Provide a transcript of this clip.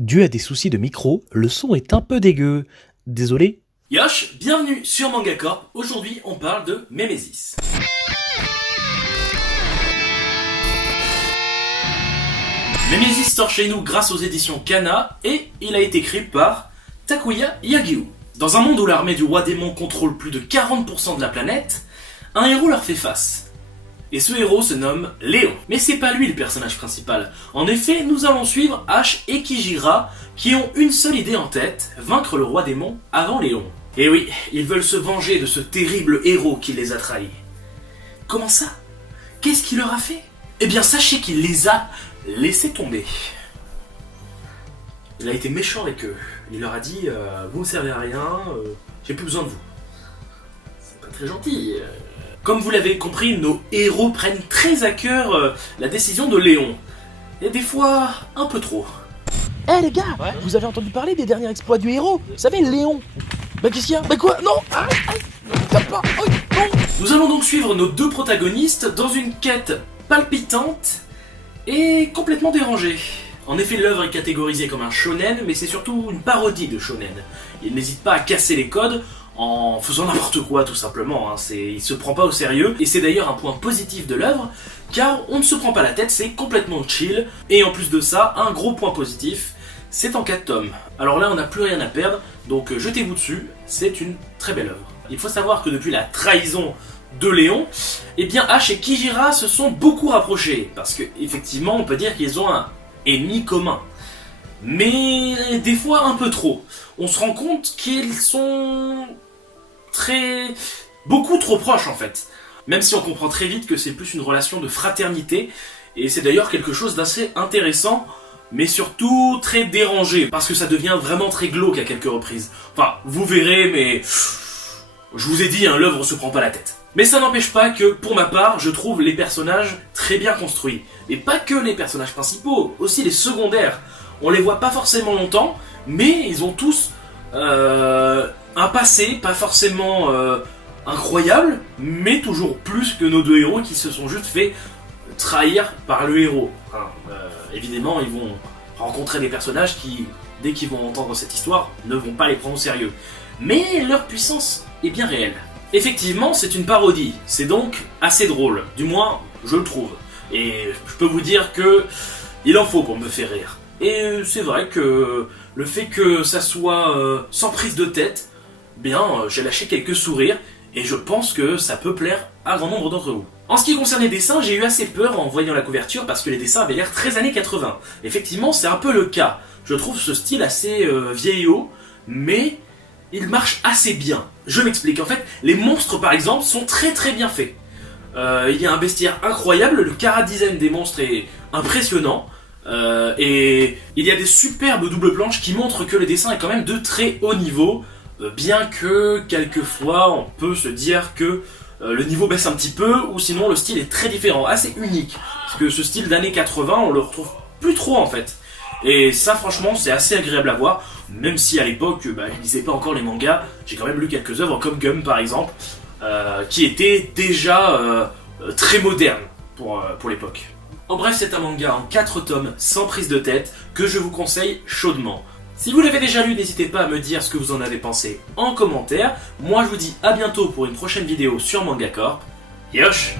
Dû à des soucis de micro, le son est un peu dégueu. Désolé. Yosh, bienvenue sur Manga Corp. Aujourd'hui, on parle de Mémésis. Mémésis sort chez nous grâce aux éditions Kana et il a été écrit par Takuya Yagyu. Dans un monde où l'armée du roi démon contrôle plus de 40% de la planète, un héros leur fait face. Et ce héros se nomme Léon. Mais c'est pas lui le personnage principal. En effet, nous allons suivre Ash et Kijira qui ont une seule idée en tête, vaincre le roi démon avant Léon. Et oui, ils veulent se venger de ce terrible héros qui les a trahis. Comment ça? Qu'est-ce qu'il leur a fait? Eh bien sachez qu'il les a laissés tomber. Il a été méchant avec eux. Il leur a dit vous ne servez à rien, j'ai plus besoin de vous. C'est pas très gentil. Comme vous l'avez compris, nos héros prennent très à cœur la décision de Léon. Et des fois, un peu trop. Eh les gars, vous avez entendu parler des derniers exploits du héros? Vous savez, Léon. Bah qu'est-ce qu'il y a? Bah quoi? Non! Tape pas! Oh, non! Nous allons donc suivre nos deux protagonistes dans une quête palpitante et complètement dérangée. En effet, l'œuvre est catégorisée comme un shonen, mais c'est surtout une parodie de shonen. Il n'hésite pas à casser les codes en faisant n'importe quoi tout simplement, il se prend pas au sérieux, et c'est d'ailleurs un point positif de l'œuvre, car on ne se prend pas la tête, c'est complètement chill, et en plus de ça, un gros point positif, c'est en 4 tomes. Alors là on n'a plus rien à perdre, donc jetez-vous dessus, c'est une très belle œuvre. Il faut savoir que depuis la trahison de Léon, eh bien Ash et Kijira se sont beaucoup rapprochés, parce que effectivement on peut dire qu'ils ont un ennemi commun. Mais des fois un peu trop. On se rend compte qu'ils sont beaucoup trop proches en fait. Même si on comprend très vite que c'est plus une relation de fraternité, et c'est d'ailleurs quelque chose d'assez intéressant, mais surtout très dérangé, parce que ça devient vraiment très glauque à quelques reprises. Enfin, vous verrez, mais je vous ai dit, l'œuvre se prend pas la tête. Mais ça n'empêche pas que, pour ma part, je trouve les personnages très bien construits. Et pas que les personnages principaux, aussi les secondaires. On les voit pas forcément longtemps, mais ils ont tous un passé, pas forcément incroyable, mais toujours plus que nos deux héros qui se sont juste fait trahir par le héros. Évidemment, ils vont rencontrer des personnages qui, dès qu'ils vont entendre cette histoire, ne vont pas les prendre au sérieux. Mais leur puissance est bien réelle. Effectivement, c'est une parodie, c'est donc assez drôle, du moins, je le trouve. Et je peux vous dire que il en faut pour me faire rire. Et c'est vrai que le fait que ça soit sans prise de tête, bien, j'ai lâché quelques sourires, et je pense que ça peut plaire à grand nombre d'entre vous. En ce qui concerne les dessins, j'ai eu assez peur en voyant la couverture, parce que les dessins avaient l'air très années 80. Effectivement, c'est un peu le cas. Je trouve ce style assez vieillot, mais il marche assez bien. Je m'explique, en fait, les monstres par exemple sont très bien faits. Il y a un bestiaire incroyable, le chara-design des monstres est impressionnant, et il y a des superbes doubles planches qui montrent que le dessin est quand même de très haut niveau, bien que quelquefois on peut se dire que le niveau baisse un petit peu, ou sinon le style est très différent, assez unique, parce que ce style d'années 80 on le retrouve plus trop en fait. Et ça franchement c'est assez agréable à voir, même si à l'époque je lisais pas encore les mangas, j'ai quand même lu quelques œuvres comme Gum par exemple, qui étaient déjà très modernes pour l'époque. En bref, c'est un manga en 4 tomes sans prise de tête que je vous conseille chaudement. Si vous l'avez déjà lu, n'hésitez pas à me dire ce que vous en avez pensé en commentaire. Moi je vous dis à bientôt pour une prochaine vidéo sur Manga Corp. Yosh!